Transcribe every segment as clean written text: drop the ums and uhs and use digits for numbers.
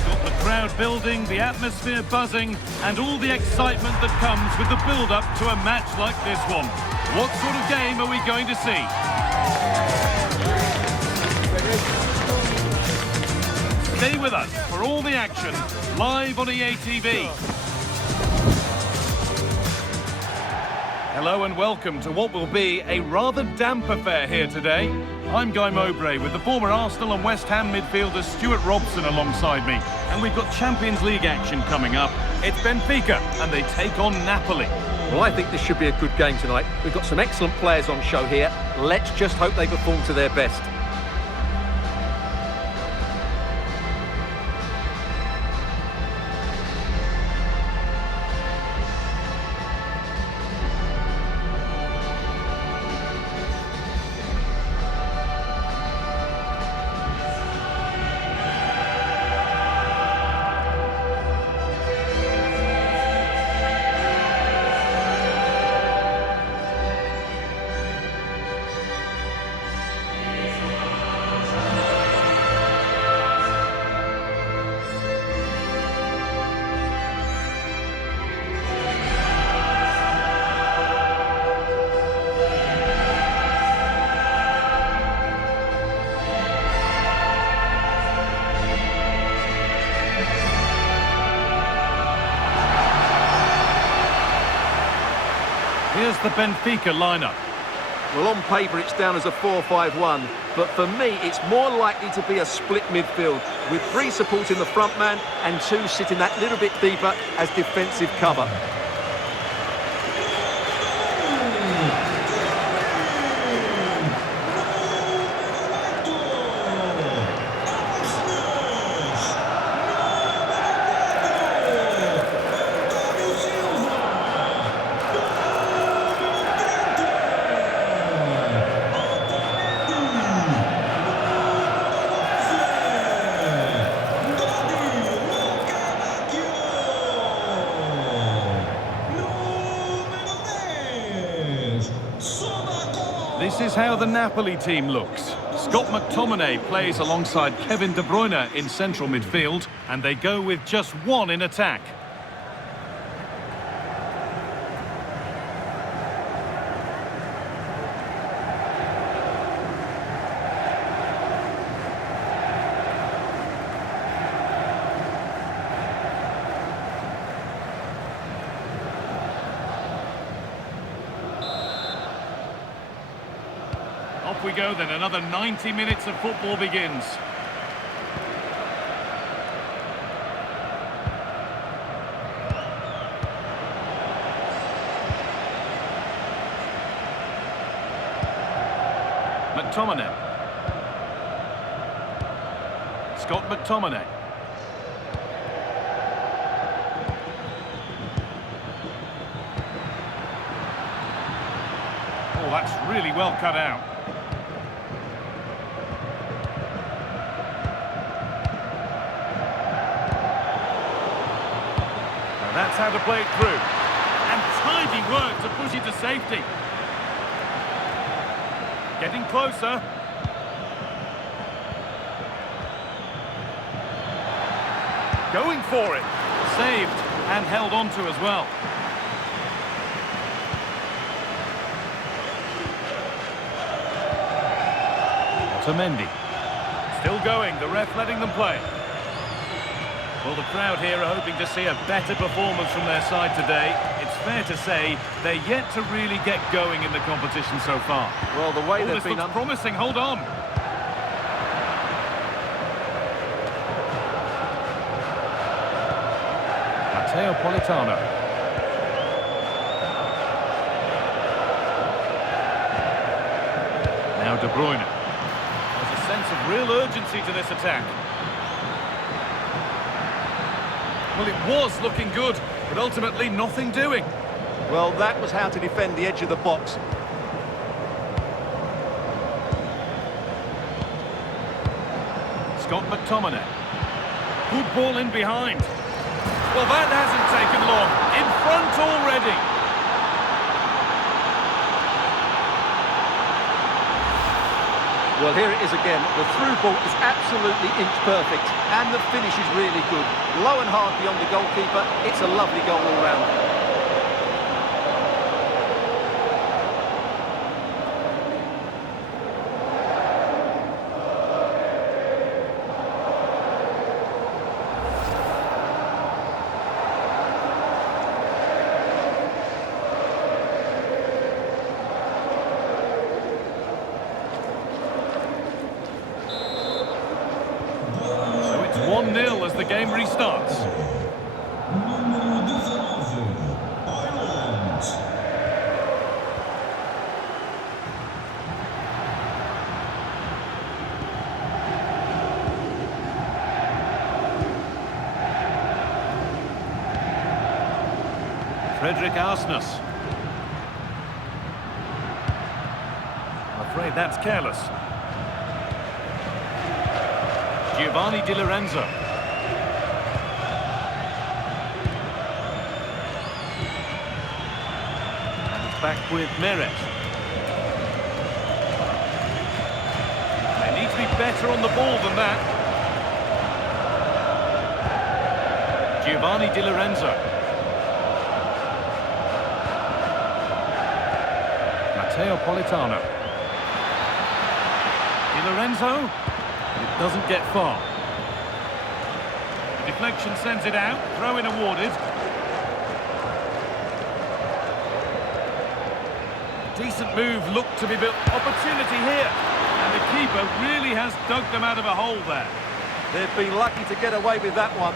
He's got the crowd building, the atmosphere buzzing, and all the excitement that comes with the build-up to a match like this one. What sort of game are we going to see? Stay with us for all the action, live on EA TV. Hello and welcome to what will be a rather damp affair here today. I'm Guy Mowbray with the former Arsenal and West Ham midfielder Stuart Robson alongside me. And we've got Champions League action coming up. It's Benfica and they take on Napoli. Well, I think this should be a good game tonight. We've got some excellent players on show here. Let's just hope they perform to their best. Here's the Benfica lineup. Well, on paper it's down as a 4-5-1, but for me it's more likely to be a split midfield, with 3 supporting the front man and 2 sitting that little bit deeper as defensive cover. This is how the Napoli team looks. Scott McTominay plays alongside Kevin De Bruyne in central midfield, and they go with just 1 in attack. Off we go then, another 90 minutes of football begins. McTominay. Scott McTominay. Oh, that's really well cut out. That's how to play it through. And tidy work to push it to safety. Getting closer. Going for it. Saved and held on to as well. Otamendi. Still going, the ref letting them play. Well, the crowd here are hoping to see a better performance from their side today. It's fair to say they're yet to really get going in the competition so far. Well, the way they've this looks promising. Hold on. Matteo Politano. Now De Bruyne. There's a sense of real urgency to this attack. Well, it was looking good, but ultimately nothing doing. Well, that was how to defend the edge of the box. Scott McTominay. Good ball in behind. Well, that hasn't taken long. In front already. Well, here it is again. The through ball is absolutely inch perfect, and the finish is really good. Low and hard beyond the goalkeeper. It's a lovely goal all round. So it's 1-0 as the game restarts. Frederick Arsnus. I'm afraid that's careless. Giovanni Di Lorenzo. And it's back with Meret. They need to be better on the ball than that. Giovanni Di Lorenzo. Matteo Politano. Di Lorenzo. It doesn't get far. The deflection sends it out. Throw-in awarded. Decent move looked to be built. Opportunity here. And the keeper really has dug them out of a hole there. They've been lucky to get away with that one.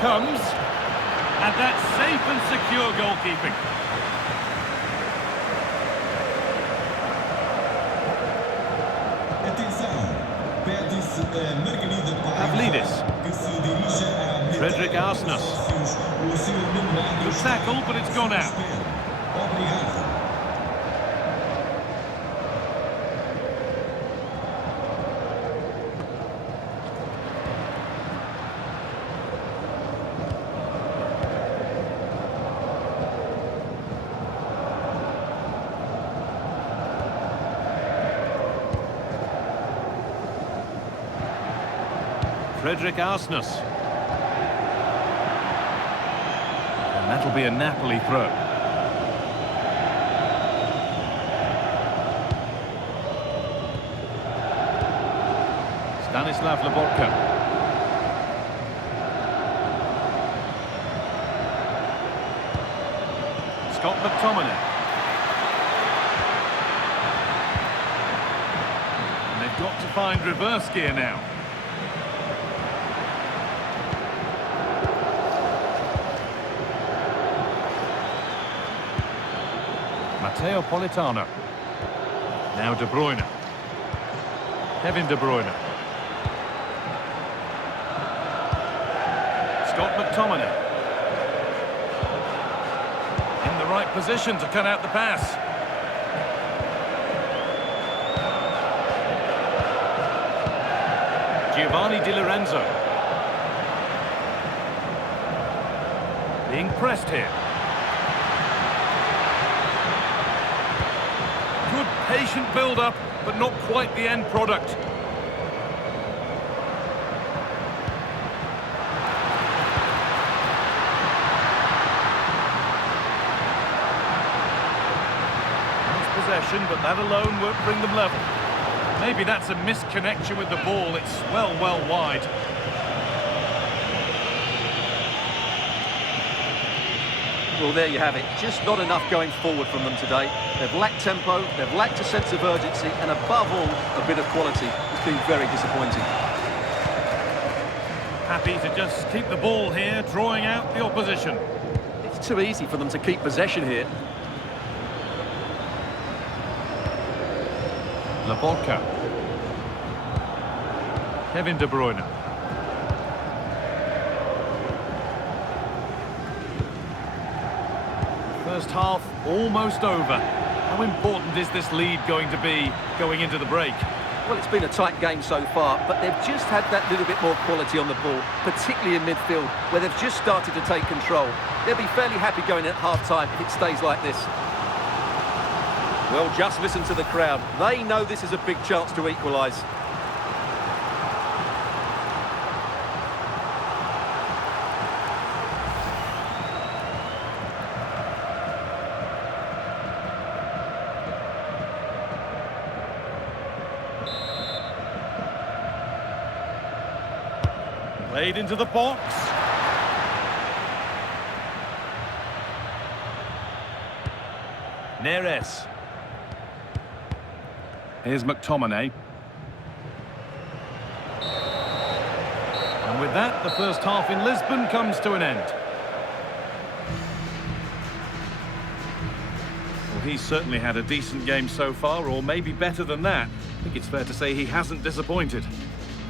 Comes, and that's safe and secure goalkeeping. Pavlidis. Frederick Arsnus. Good tackle, but it's gone out. Frederick Arsnus. And that'll be a Napoli throw. Stanislav Lobotka. Scott McTominay. And they've got to find reverse gear now. Matteo Politano. Now De Bruyne. Kevin De Bruyne. Scott McTominay. In the right position to cut out the pass. Giovanni Di Lorenzo. Being pressed here. Good patient build-up, but not quite the end product. Nice possession, but that alone won't bring them level. Maybe that's a misconnection with the ball. It's well wide. Well, there you have it. Just not enough going forward from them today. They've lacked tempo, they've lacked a sense of urgency, and above all, a bit of quality. It's been very disappointing. Happy to just keep the ball here, drawing out the opposition. It's too easy for them to keep possession here. Lobotka. Kevin De Bruyne. First half almost over. How important is this lead going to be going into the break. Well, it's been a tight game so far, but they've just had that little bit more quality on the ball, particularly in midfield, where they've just started to take control. They'll be fairly happy going at half-time if it stays like this. Well, just listen to the crowd. They know this is a big chance to equalise. Played into the box. Neste. Here's McTominay. And with that, the first half in Lisbon comes to an end. Well, he's certainly had a decent game so far, or maybe better than that. I think it's fair to say he hasn't disappointed.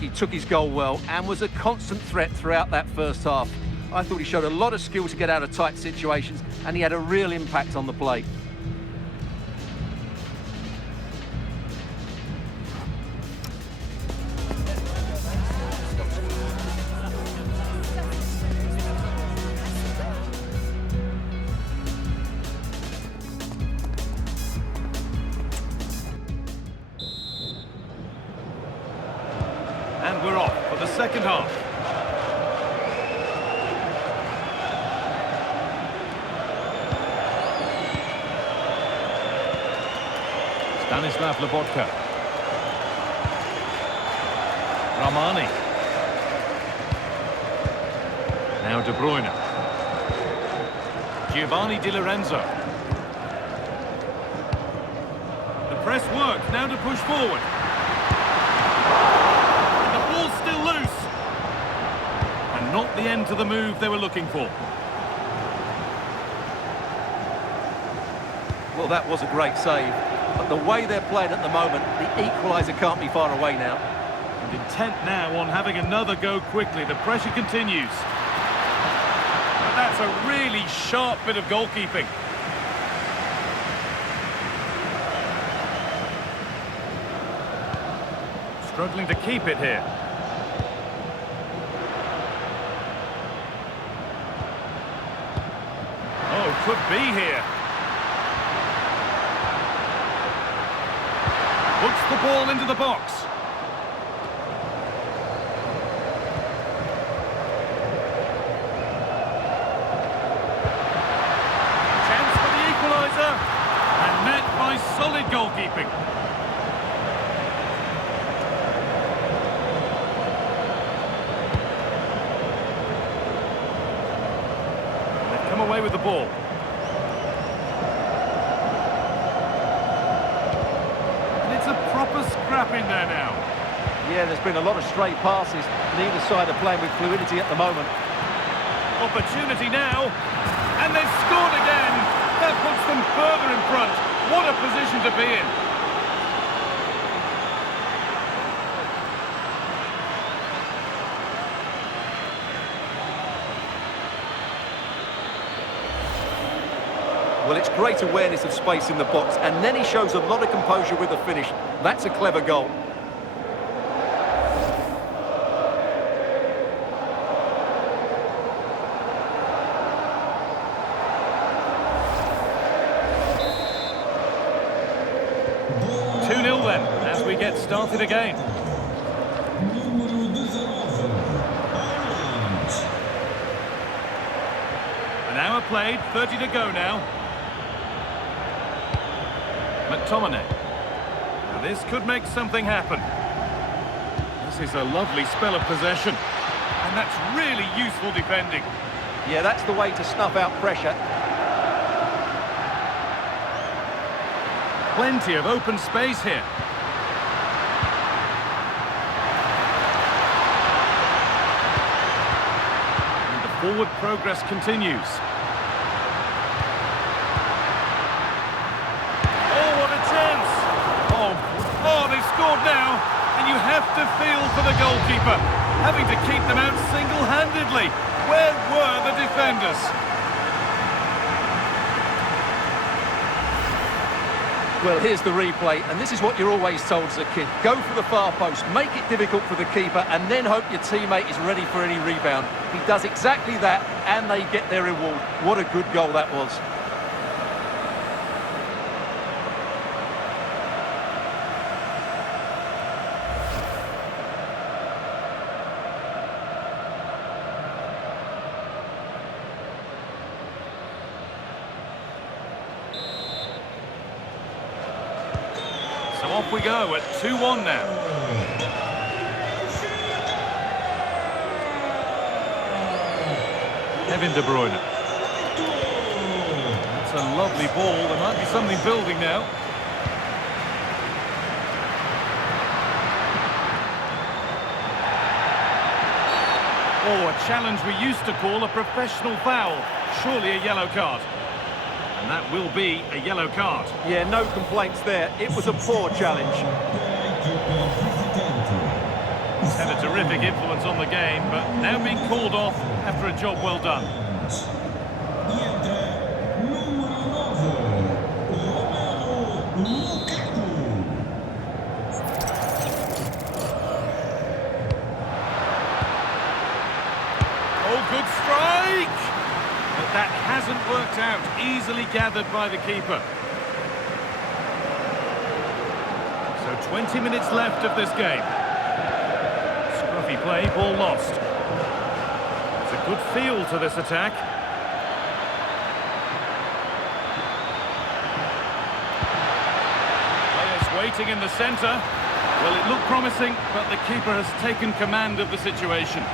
He took his goal well and was a constant threat throughout that first half. I thought he showed a lot of skill to get out of tight situations, and he had a real impact on the play. And we're off for the second half. Stanislav Lobotka. Ramani. Now De Bruyne. Giovanni Di Lorenzo. The press works, now to push forward. Still loose. And not the end to the move they were looking for. Well, that was a great save. But the way they're playing at the moment, the equaliser can't be far away now. And intent now on having another go quickly. The pressure continues. But that's a really sharp bit of goalkeeping. Struggling to keep it here. Oh, could be here. Puts the ball into the box. Chance for the equaliser. And met by solid goalkeeping. They've come away with the ball. Proper scrap in there now. Yeah, there's been a lot of stray passes. Neither side are playing with fluidity at the moment. Opportunity now. And they've scored again. That puts them further in front. What a position to be in. Well, it's great awareness of space in the box, and then he shows a lot of composure with the finish. That's a clever goal. Then, as we get started again. An hour played, 30 to go now. McTominay. Now this could make something happen. This is a lovely spell of possession. And that's really useful defending. Yeah, that's the way to snuff out pressure. Plenty of open space here. And the forward progress continues. Oh, what a chance! Oh, they've scored now, and you have to feel for the goalkeeper, having to keep them out single-handedly. Where were the defenders? Well, here's the replay, and this is what you're always told as a kid. Go for the far post, make it difficult for the keeper, and then hope your teammate is ready for any rebound. He does exactly that, and they get their reward. What a good goal that was. So off we go at 2-1 now. Kevin De Bruyne. That's a lovely ball. There might be something building now. Oh, a challenge we used to call a professional foul. Surely a yellow card. And that will be a yellow card. Yeah, no complaints there. It was a poor challenge. He's had a terrific influence on the game, but now being called off after a job well done. Oh, good strike! But that hasn't worked out. Easily gathered by the keeper. So 20 minutes left of this game. Scruffy play, ball lost. There's a good feel to this attack. Players waiting in the centre. Well, it looked promising, but the keeper has taken command of the situation.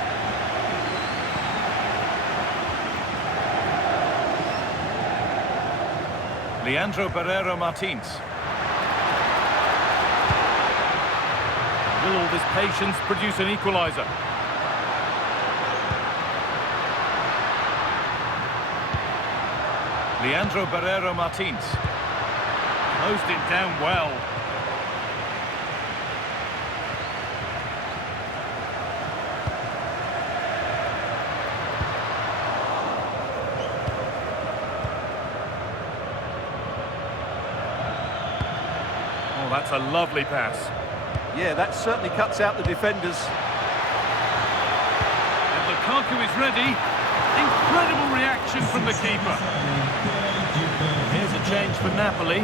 Leandro Barreiro Martins. Will all this patience produce an equaliser? Leandro Barreiro Martins. Closed it down well. Oh, that's a lovely pass. Yeah, that certainly cuts out the defenders. And Lukaku is ready. Incredible reaction from the keeper. Here's a change for Napoli.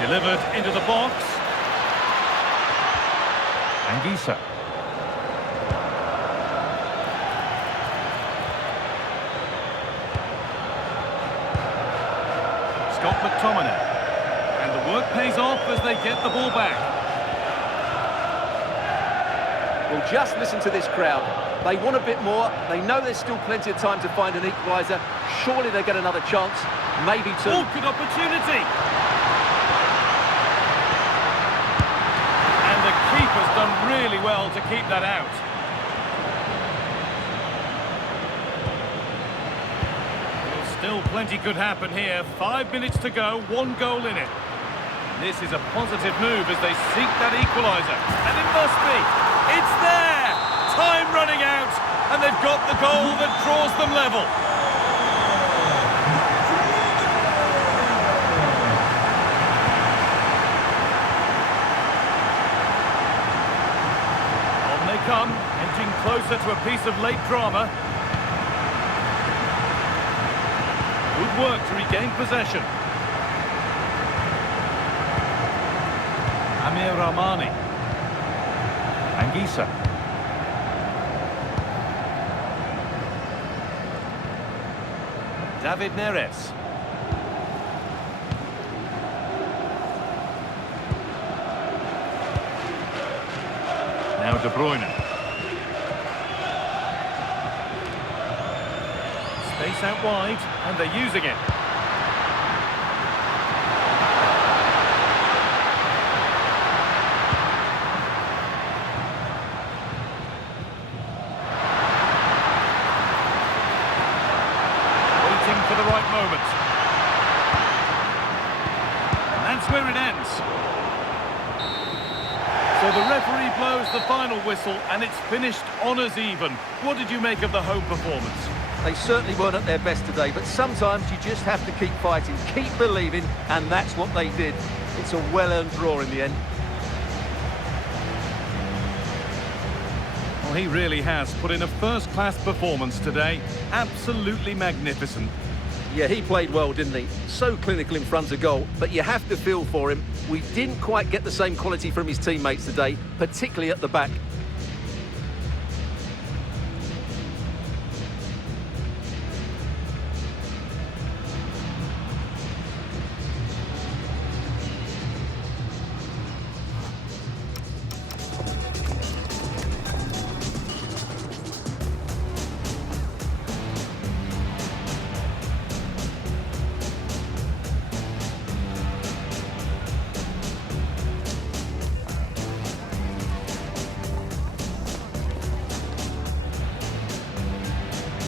Delivered into the box. Anguissa. Scott McTominay. And the work pays off as they get the ball back. Well, just listen to this crowd. They want a bit more. They know there's still plenty of time to find an equaliser. Surely they get another chance. Maybe two. Oh, good opportunity. Keeper's done really well to keep that out. Well, still plenty could happen here. 5 minutes to go, 1 goal in it. This is a positive move as they seek that equaliser. And it must be. It's there! Time running out, and they've got the goal that draws them level. Come, edging closer to a piece of late drama. Good work to regain possession. Amir Rahmani. Anguissa. David Neres. De Bruyne. Space out wide, and they're using it. Waiting for the right moment. And that's where it ends. So the referee blows the final whistle, and it's finished honours even. What did you make of the home performance? They certainly weren't at their best today, but sometimes you just have to keep fighting, keep believing, and that's what they did. It's a well-earned draw in the end. Well, he really has put in a first-class performance today. Absolutely magnificent. Yeah, he played well, didn't he? So clinical in front of goal, but you have to feel for him. We didn't quite get the same quality from his teammates today, particularly at the back.